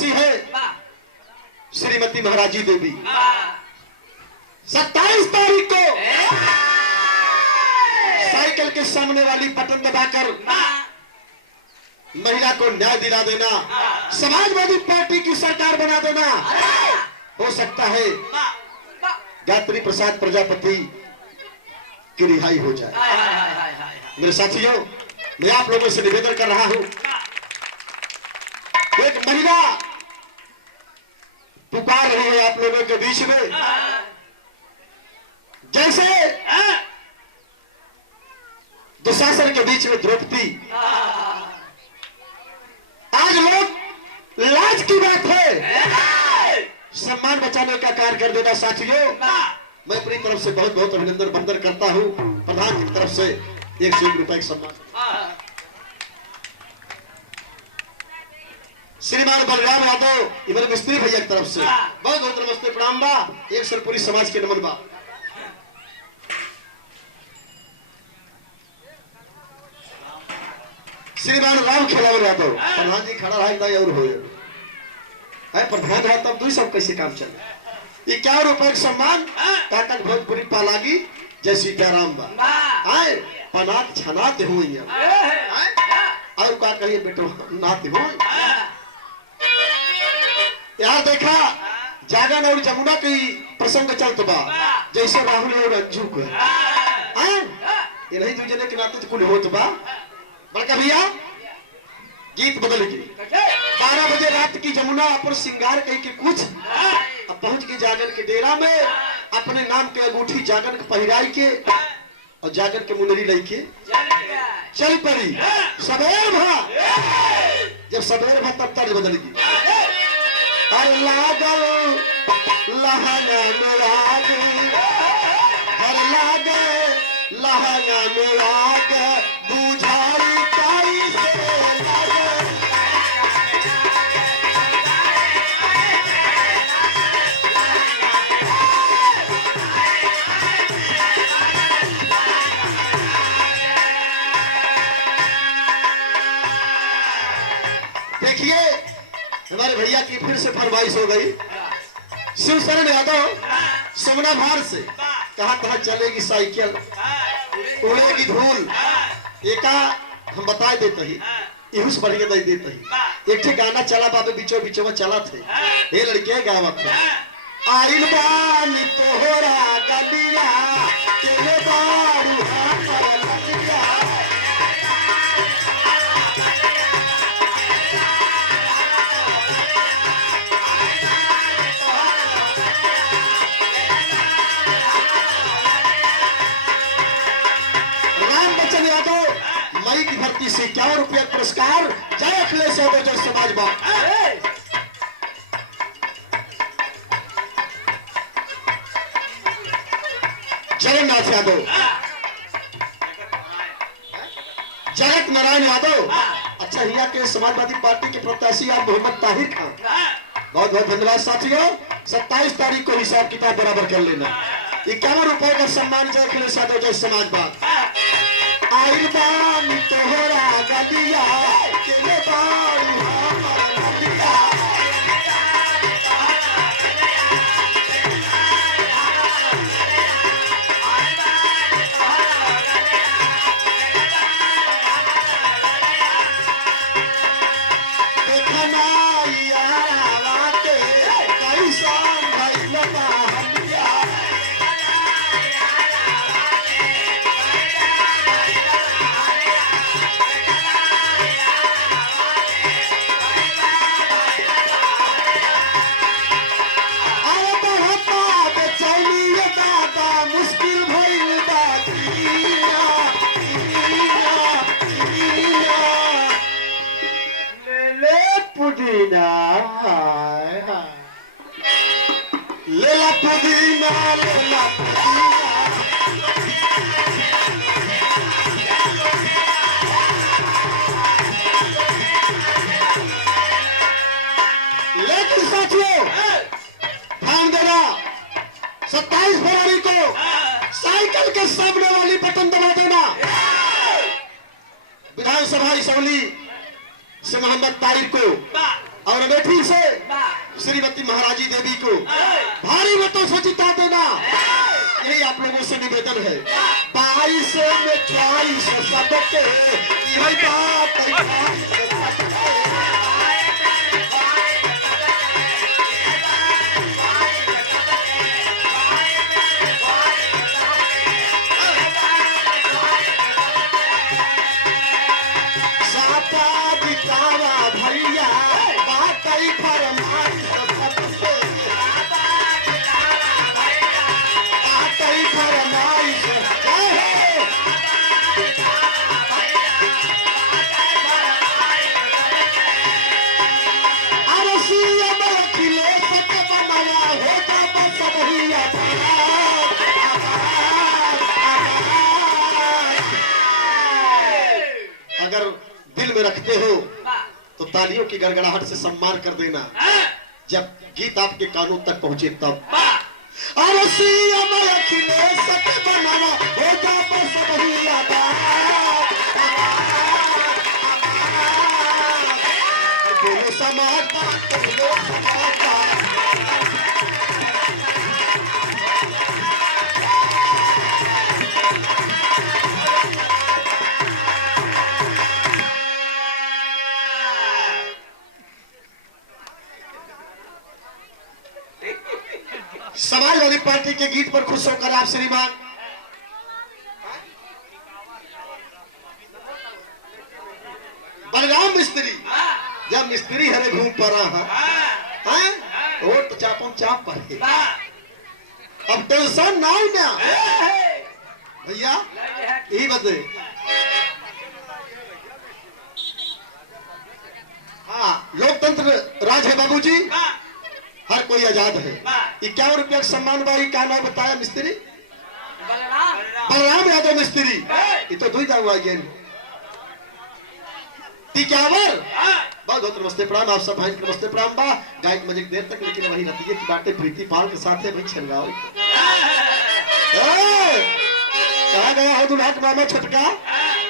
प्रत्याशी है श्रीमती महाराजी देवी। 27 तारीख को साइकिल के सामने वाली बटन दबाकर महिला को न्याय दिला देना, समाजवादी पार्टी की सरकार बना देना। हो सकता है गायत्री प्रसाद प्रजापति की रिहाई हो जाए। मेरे साथियों, मैं आप लोगों से निवेदन कर रहा हूं, एक महिला पुकार रही है आप लोगों के बीच में, जैसे दुशासन के बीच में द्रौपदी। आज लोग लाज की बात है सम्मान बचाने का कार्य कर देना। साथियों, मैं अपनी तरफ से बहुत बहुत अभिनंदन वंदन करता हूं। प्रधान की तरफ से 101 रुपए का सम्मान। श्रीमान बलराम यादव इधर मिस्त्री भैया की तरफ से बहुत बहुत नमस्ते प्रणाम बा। एक सर पूरी समाज के नमन बा। श्रीमान राम खिलावर यादव प्रधान जी खड़ा रहा और हो प्रधान है तब दू सब कैसे काम चले। 51 रुपए का सम्मान काटक भोजपुरी पालागी जय सीताराम बा। आए पनात छनाते हुई और का कहिए बेटो नाते हो यार। देखा जागन और जमुना की प्रसंग चलत बा, जैसे राहुल और अंजू को ये नहीं दू जने के नाते कुल होत बा। बड़का भैया गीत बदल गई। 12 बजे रात की जमुना अपन सिंगार कही के कुछ अब पहुंच के जागन के डेरा में अपने नाम के अंगूठी जागन के पहिराई के और जागन के मुनरी लेके चल पड़ी। सबेर भा जब सबेर भा तब तर्ज बदल गई। हर लागल लहंगा मेराग, हर लागे लहंगा मेराग, बुझाई काई से हमारे भैया की फिर से फरमाइश हो गई। शिवशरण यादव समना भार से कहा कहा चलेगी साइकिल, उड़ेगी धूल। एका हम बता देते ही इहुस बढ़िया दे देते ही। एक ठे गाना चला बाबे बीचों बीचों में चला थे, ये लड़के गावत थे। आइल बानी तोहरा गलिया के बारू हमर ललिया, मई की धरती से 51 रुपया पुरस्कार। जय अखिलेश यादव, जय समाजवाद। जगन्नाथ यादव, जगत नारायण यादव। अच्छा हिया के समाजवादी पार्टी के प्रत्याशी आप मोहम्मद ताहिर खान, बहुत बहुत धन्यवाद। साथियों 27 तारीख को हिसाब किताब बराबर कर लेना। 51 रुपए का सम्मान। जय अखिलेश यादव, जय समाजवाद। आइल बानी तोहरा गलिया के बारू हमर ललिया, देखना यारा के कैसन भइल बा हलिया। लेला पुदीना लेला पुदीना, लेकिन साथियों ध्यान देना 27 फरवरी को साइकिल के सामने वाली बटन दबा देना। विधानसभा असम्बली से मोहम्मद ताहिर को और अमेठी से श्रीमती महाराजी देवी को भारी मतों से जिता देना, यही आप लोगों से निवेदन है। 22 में 24 सबके यही बात है। अगर दिल में रखते हो तो तालियों की गड़गड़ाहट से सम्मान कर देना, जब गीत आपके कानों तक पहुंचे तब। समाजवादी पार्टी के गीत पर खुश होकर आप श्रीमान बलराम मिस्त्री, जब मिस्त्री हरे घूम पड़ा है और तो चापम चाप पर अब टेंशन ना भैया, यही बदले। हाँ, लोकतंत्र राज है बाबूजी, हर कोई आजाद है। 51 रुपया का सम्मान बाई का नाम बताया मिस्त्री बलराम यादव मिस्त्री, ये तो दुई दाव आई टिकावर। बहुत बहुत नमस्ते प्रणाम आप सब भाई, नमस्ते प्रणाम बा। गायक मजे देर तक, लेकिन वही नतीजे की बातें प्रीति पाल के साथ है भाई। छलगाओ कहा गया हो दुल्हा का मामा छटका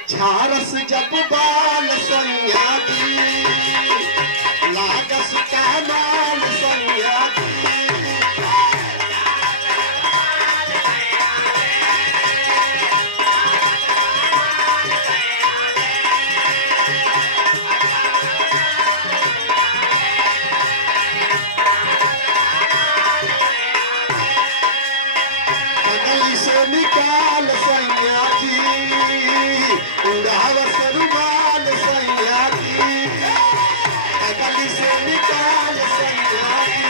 झारस जब बाल सैया दी लागस का माल सैया दी। निकाल सैया जी उड़ावस रुमाल सैया जी, गली से निकाल सैया जी।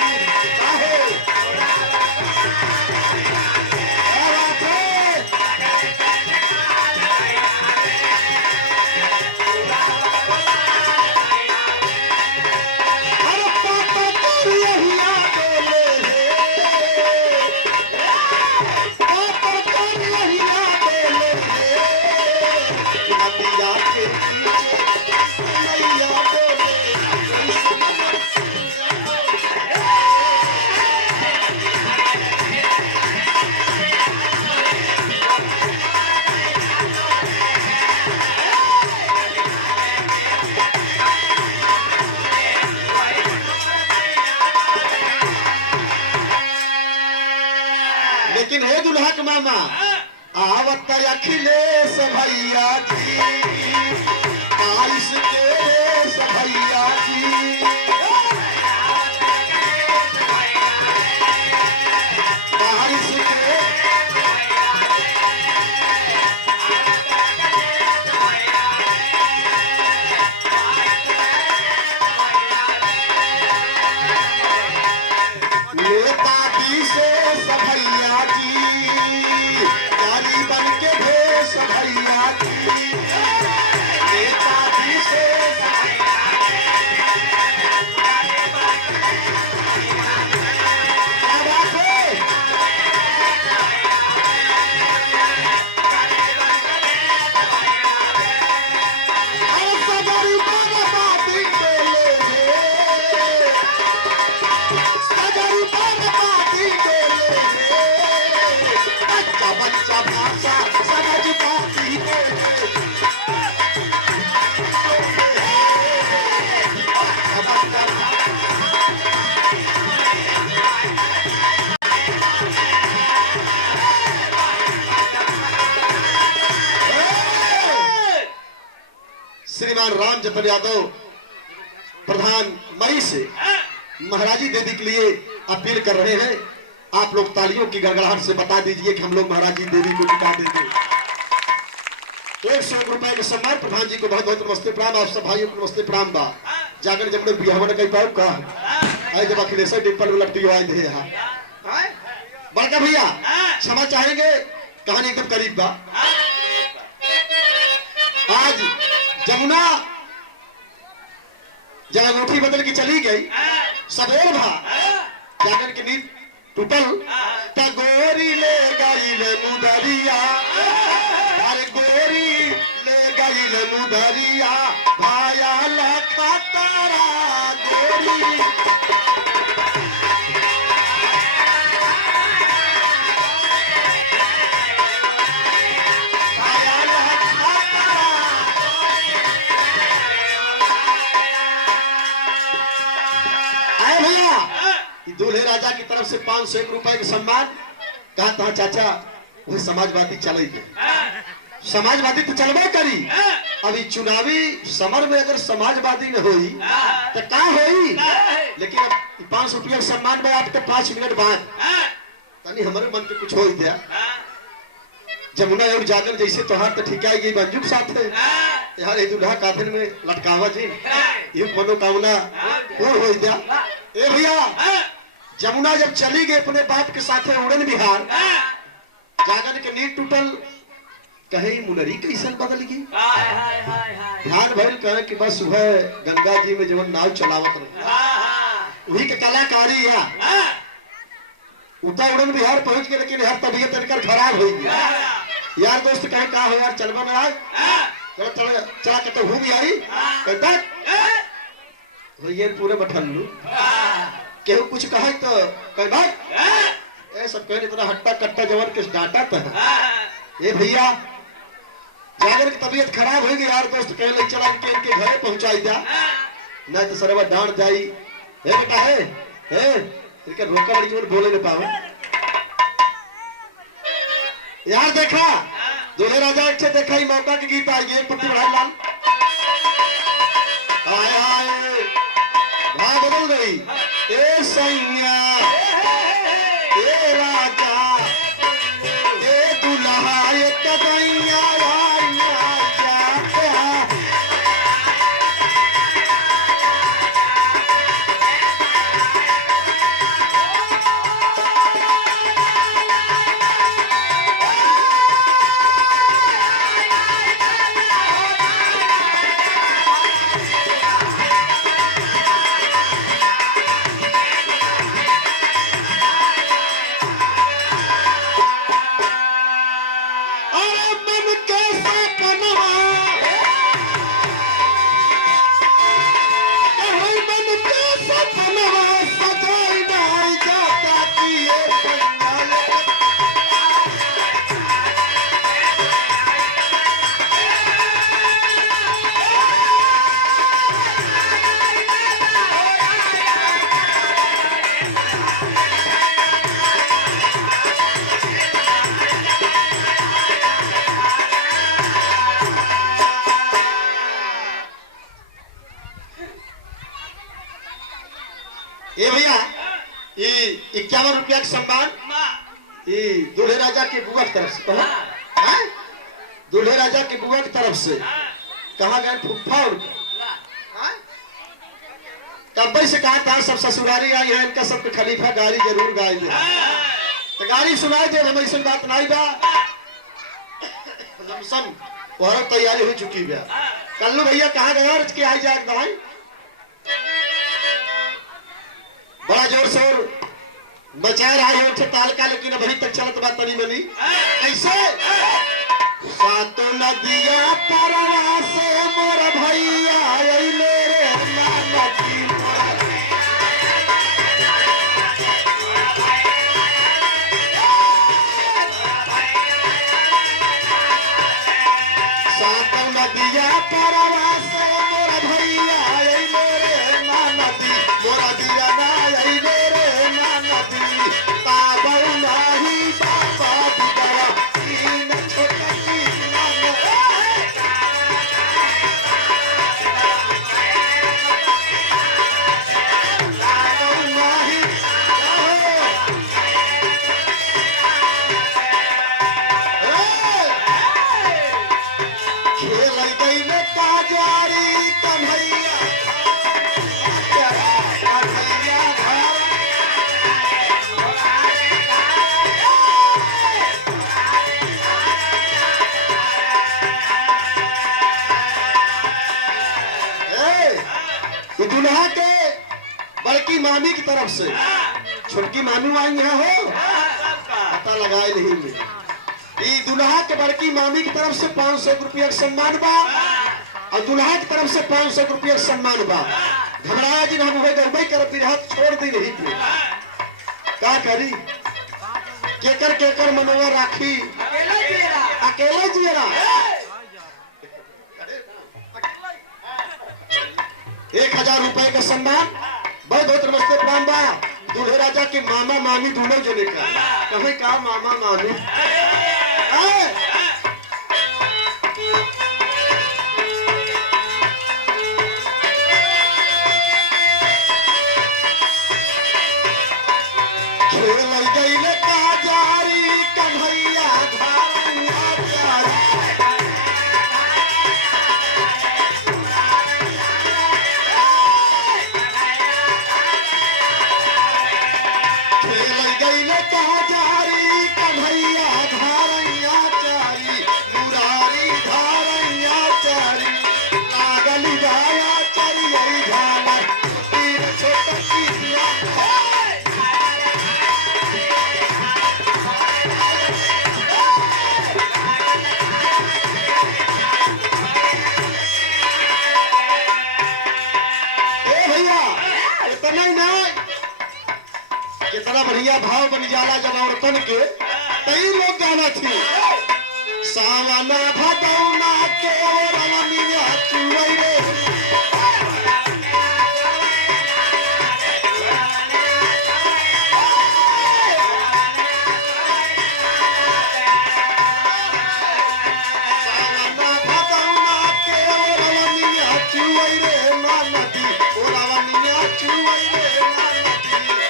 लेकिन हे दुल्हा के मामा आवत अखिलेश भैया जी, 22 के भैया जी। भैया जी राम जतन यादव प्रधान मई से महाराजी देवी के लिए अपील कर रहे हैं। आप लोग तालियों की गड़गड़ाहट से बता दीजिए कि हम लोग महाराजी देवी को टिका देंगे। 100 रुपए के सम्मान प्रधान जी को बहुत बहुत नमस्ते प्रणाम। आप सब भाइयों को नमस्ते प्रणाम बा। जाकर जब बिहावन कही पाऊ का आई जब अखिलेश्वर डिम्पल लट्टी आए थे यहाँ बड़का भैया क्षमा चाहेंगे, कहानी एकदम करीब बा। आज जमुना जब अंगूठी बदल के चली गई सबेर भा जाकर के नींद टूटल ता गोरी ले गई ले मुदरिया, अरे गोरी ले गई ले मुदरिया भाया लखा तारा गोरी। दूल्हे राजा की तरफ से 500 रुपए के सम्मान। कहा था चाचा वही समाजवादी चलेगी, समाजवादी तो चलबे करी। अभी चुनावी समर में अगर समाजवादी न हुई तो क्या हुई, लेकिन अब 500 रुपया के सम्मान में आपके 5 मिनट बाद तनी हमारे मन के कुछ हो गया। जमुना और जागर जैसे त्योहार तो ठीक है मंजू के साथ है यार, ये दूल्हा काफिर में लटकावा जी ये मनोकामना पूर्ण हो गया। ए भैया जमुना जब चली गई अपने बाप के साथ उड़न बिहार, जागन के नींद टूटल कहीं मुनरी कैसन बदल गई। ध्यान भइल कहे कि बस वह गंगा जी में जब नाव चलावत रहे वही के कलाकारी है। उता उड़न बिहार पहुंच गए लेकिन हर तबीयत इनकर खराब हो गई। यार दोस्त कहे का हो यार चलबा में आज चला चला के तो भी आई कहता भैया पूरे बैठल लू केहू कुछ कहे तो कह भाई ए सब कहे इतना हट्टा कट्टा जवर के डांटा था। ए भैया जागर की तबीयत खराब हो गई यार दोस्त कहे ले चला के इनके घरे पहुंचाई जा नहीं तो सरवा डांट जाई। ए बेटा है इनके रोका लड़की और बोले न पावे। यार देखा दूल्हे राजा अच्छे देखा ही मौका की गीत आई है पत्ती बढ़ाई लाल आए आए भाग बदल गई। ए सैया ए राजा ए दुल्हा ए कदैया ये भैया ये 51 रुपया का सम्मान ये दूल्हे राजा के बुआ की तरफ से दूल्हे राजा के बुआ की तरफ से कहा गए फुफ्फा कब्बई से कहा था सब ससुरारी आई है इनका सबके खलीफा गाड़ी जरूर गाय दे तो गाड़ी सुनाई दे हमें ऐसी बात नहीं बा सब और तैयारी हो चुकी है। कल्लू भैया कहाँ गया के आई जाए दवाई बड़ा जोर शोर बचा रहा है ताल का लेकिन अभी तक चलत बात तनी बनी कैसे सातों नदिया परवा से मोर भैया मेरे नदी सातों नदिया परवा से मोर भैया मेरे नदी मोरा दिया के बड़की मामी की तरफ से छोटकी मामी आई यहाँ हो पता लगाए नहीं में दुल्हा के बड़की मामी की तरफ से 500 रुपया का सम्मान बा और दुल्हा की तरफ से 500 रुपया का सम्मान बा। घबराया जी हम गड़बई कर हाथ छोड़ दी नहीं थे का करी केकर केकर मनोवा राखी अकेले जियरा 1000 रुपए का सम्मान बहुत बहुत नमस्ते प्रणाम बा दूल्हे राजा के मामा मामी दोनों जने का कहे का मामा मामी खेल गईले का जारी कन्हैया धारिया प्यारी खेल गईले का जारी कन्हैया धारिया चारी मुरारी धारिया चारी लागल गाया चरिया झाला तीर छोटकी कितना बढ़िया भाव बन जाला जब औरतन के कई लोग गाना थी सावना भदौना के रवनिया चुवई रे सावना भदौना के रवनिया चुवई रे नदी ओ रवनिया चुवई रे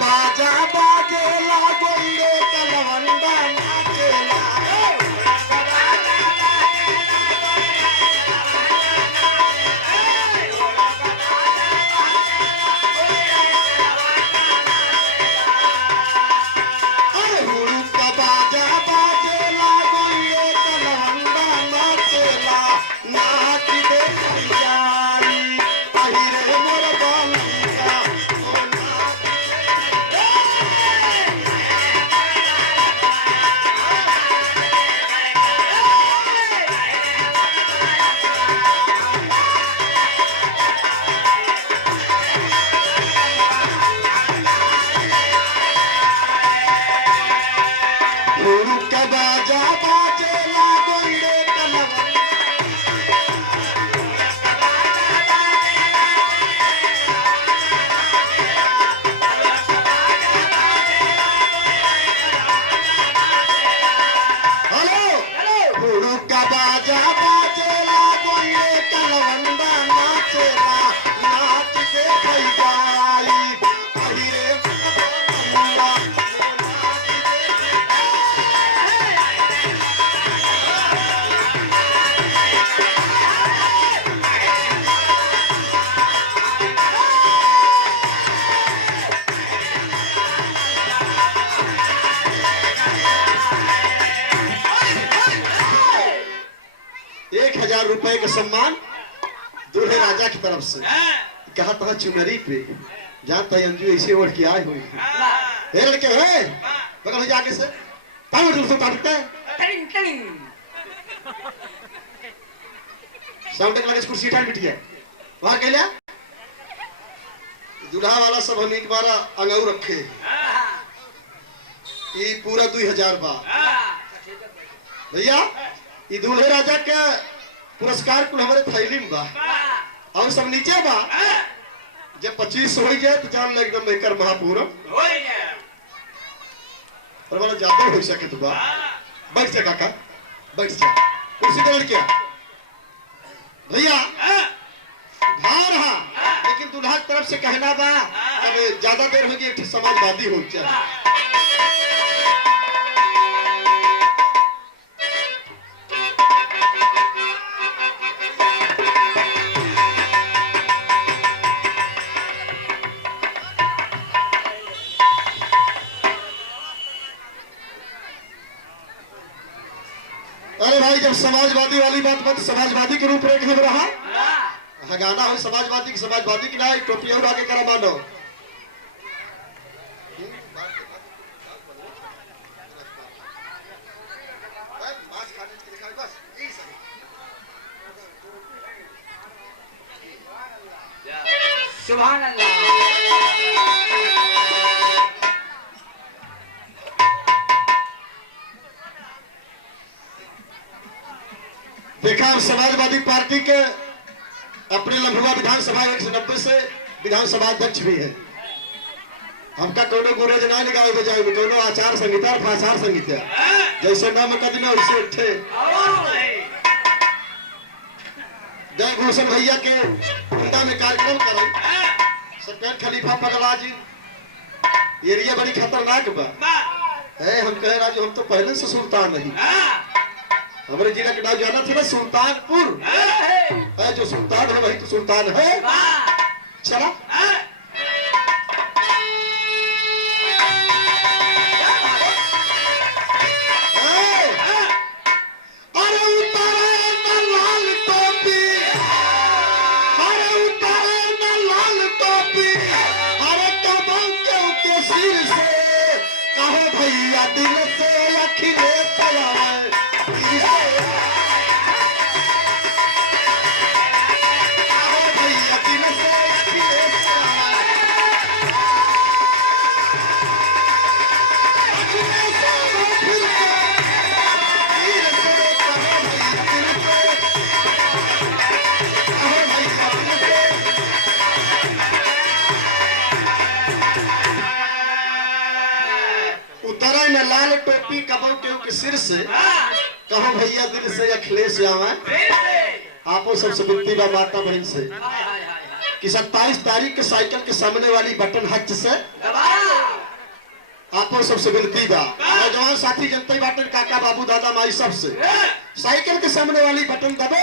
बाजा बाजेला गोंडे कलवंडा नाचेला अरे हुड़ू का बाजा बाजेला गोंडे कलवंडा नाचेला नाच दे जाई अहिरे मोर बालंगा बाजा बाजेला गोंडे कलवंडा हेलो हुड़ू का बाजा बाजेला गोंडे कलवंडा नाचेला नाच देखई जाई अहिरे मुआ रुपए का सम्मान दूल्हे राजा की तरफ से कहा था चुनरी पे जानता है अंजू ऐसे ओढ़ के आए हुए हे लड़के है बगल में जाके से पाँव उठ उठ ताकते साउंड के लगे कुर्सी उठा बिटिया वहां कहला दूल्हा वाला सब हम एक बार अंगऊ रखे ये पूरा 2000 बा भैया ये दूल्हे राजा का पुरस्कार कुल हमारे थैली में बा और सब नीचे बा जब 25 हो जाए तो जान ले एकदम लेकर महापूरम हो जाए पर वाला ज्यादा हो सके तो बा बैठ जा काका बैठ जा कुर्सी पे बैठ क्या भैया भाव रहा लेकिन दूल्हा की तरफ से कहना बा अब ज्यादा देर होगी एक समाजवादी हो जाए अरे भाई जब समाजवादी वाली बात मत समाजवादी के रूपरेखा में रहा गाना हो समाजवादी की ना टोपी और आगे करा मानो सुभान अल्लाह। देखा हम समाजवादी पार्टी के अपने लम्बुआ विधानसभा 190 से विधानसभा अध्यक्ष भी है। हमका कोनो गुरेज ना लगावे बजाय कोनो आचार संहिता और आचार संहिता जैसे ना मुकदमे वैसे उठे जय भूषण भैया के हुंडा में कार्यक्रम करे सरकार खलीफा पगला जी एरिया बड़ी खतरनाक बा है। हम कह रहा जो हम तो पहले से सुल्तान नहीं हमारे जिला के नाम जाना था ना सुल्तानपुर है जो सुल्तान है वही तो सुल्तान है। चला लाल टोपी कबो के सिर से कहो भैया दिल से अखिलेश आवा आपो सबसे विनती बा माता बहन से कि 27 तारीख के साइकिल के सामने वाली बटन हच से आपो सबसे विनती बा नौजवान साथी जनता बाटन काका बाबू दादा माई सबसे साइकिल के सामने वाली बटन दबे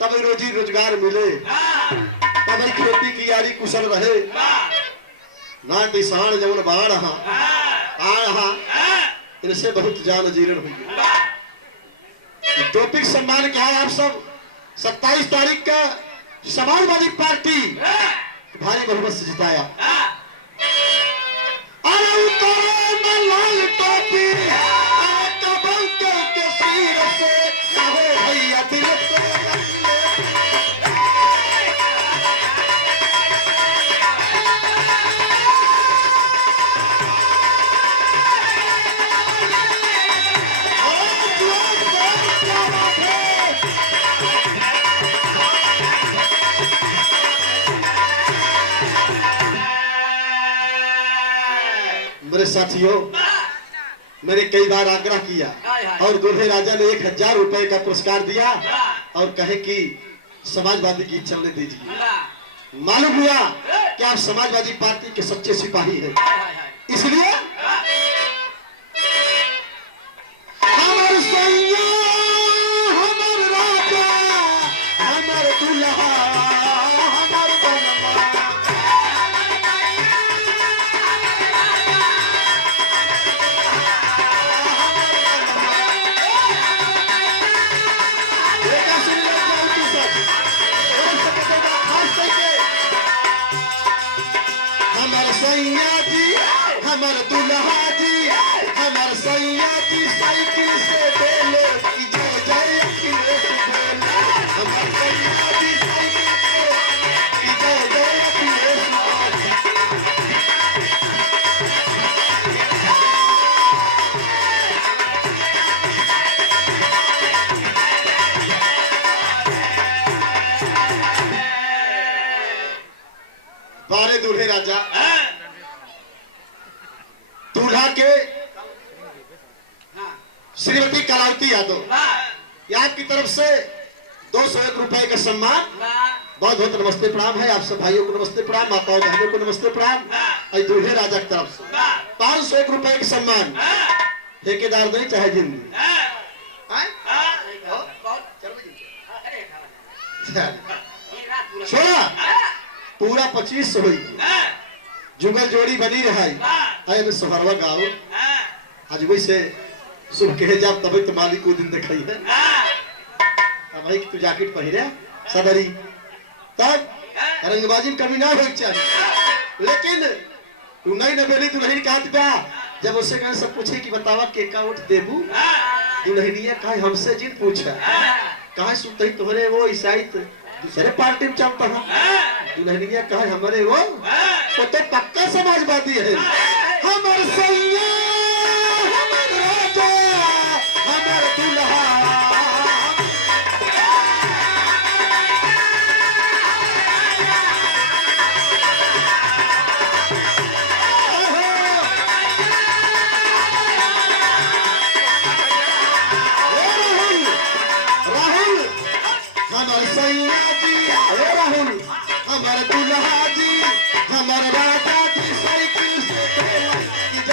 तब रोजी रोजगार मिले तब खेती की यारी कुशल रहे ना दिशान जवन बाढ़ इनसे बहुत जान जीर्ण हुई। टॉपिक सम्मान क्या है आप सब 27 तारीख का समाजवादी पार्टी भारी बहुमत से जिताया। लाल टोपी के सिर से भैया दिल से मेरे साथियों मैंने कई बार आग्रह किया और दूल्हे राजा ने 1000 रुपए का पुरस्कार दिया और कहे कि समाजवादी गीत चलने दीजिए। मालूम हुआ कि आप समाजवादी पार्टी के सच्चे सिपाही हैं, इसलिए हमर सैया हमर राजा हमर दुल्हा हमर बनवा सैया जी हमर दुल्हा जी हमर सैया जी साइकिल से बोले कि जय जय अखिलेश बोले हमर सैया जी साइकिल से कि जय जय अखिलेश बारे दूल्हे राजा दूल्हा के श्रीमती कलावती यादव याद की तरफ से 201 रुपए का सम्मान। बहुत बहुत नमस्ते प्रणाम है आप सब भाइयों को नमस्ते प्रणाम, माताओं बहनों को नमस्ते प्रणाम। और दूल्हे राजा की तरफ से 501 रुपए का सम्मान। ठेकेदार नहीं चाहे जिंदगी छोड़ा पूरा 25 हुई जुगल जोड़ी बनी रहा सोहरवा गाँव आज वैसे सुबह कहे जाब तभी तो मालिक को दिन दिखाई है अब भाई तू जैकेट पहिरे सदरी तब रंगबाजी में कमी ना हो चाहिए लेकिन तू नहीं नबेली तू नहीं कहत बा जब उससे कहे सब पूछे कि बतावा के का उठ देबू तू नहीं लिया कहे हमसे जिन पूछा कहे सुतई तोहरे वो ईसाई दूसरे पार्टी में चलता है तू नहीं लिया कहे हमारे वो तो पक्का समाजवादी है हमारे सैया हमारे राजा हमारे दुल्हा हमारे दुल्हा जी हमारे राजा जी साइकिल से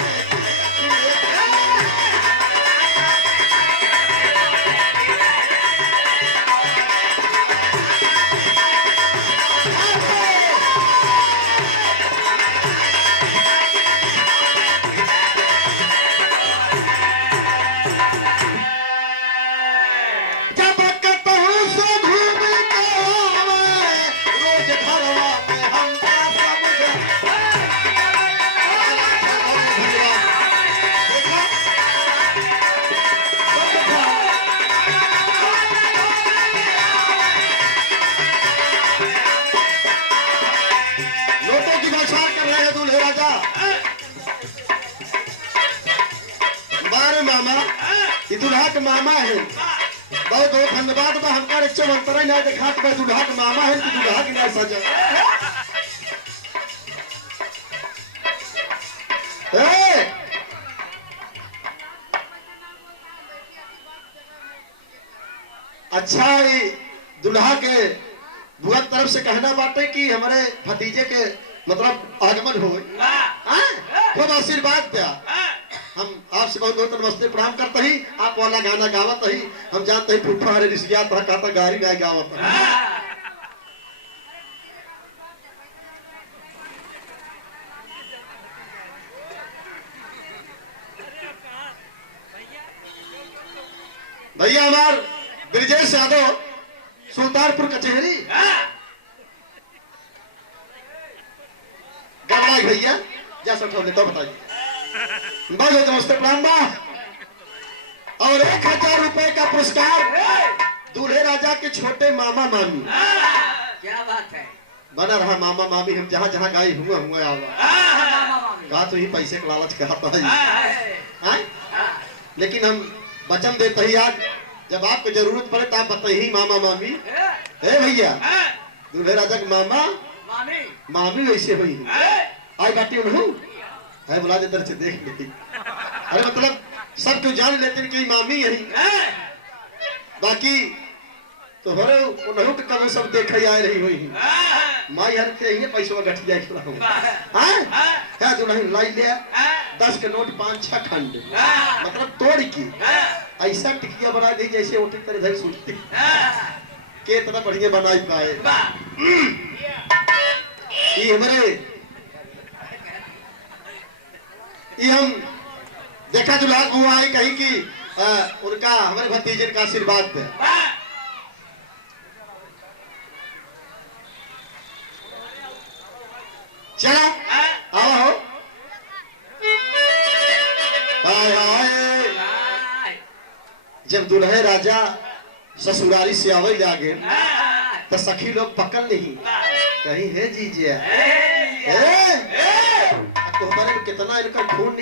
दुल्हा के मामा है बहुत बहुत धन्यवाद बा हमका एक चौंतरा ना दिखात पर दुल्हा के मामा है कि दुल्हा के ना सजा अच्छा ये दुल्हा के बुआ तरफ से कहना बाटे कि हमारे भतीजे के मतलब आगमन हो खूब आशीर्वाद दिया हम आपसे बहुत बहुत नमस्ते प्रणाम करते ही आप वाला गाना गावत ही हम जानते ही फुफा हरे रिश्तिया तो कहता गारी गाय गावत भैया हमार ब्रिजेश यादव सुल्तानपुर कचहरी गड़लाई भैया जैसा उठा लेता बताइए बहुत नमस्ते प्रणाम बा और 1000 रुपए का पुरस्कार दूल्हे राजा के छोटे मामा मामी क्या बात है बना रहा मामा मामी हम जहाँ जहाँ गाय हुआ आवा कहा तो ही पैसे का लालच कहता है लेकिन हम वचन देते ही आज जब आपको जरूरत पड़े तो आप बताइए मामा मामी ए भैया दूल्हे राजा के मामा मामी वैसे हुई आई बाटी उन्हों है बुला दे से देख ली अरे मतलब सब क्यों जान लेते हैं कि मामी यही बाकी तो हरे उन्हों के कभी सब देखा आ रही हुई माई हर के ही पैसों का गठिया खिला हूं हां दुल्हन लाई लिया 10 के नोट 5-6 खंड मतलब तोड़ की ऐसा टिकिया बना दी जैसे ओटी तरह धर सुटती के तरह बढ़िया बनाई पाए ये हमारे ये हम देखा दुल्हा बुआ आई कहीं कि उनका हमारे भतीजे का आशीर्वाद दे चला आओ जब दुल्हे राजा ससुरारी से आवे लागे तो सखी लोग पकड़ नहीं कहीं है जीजिया तो हमारे कितना इनका खून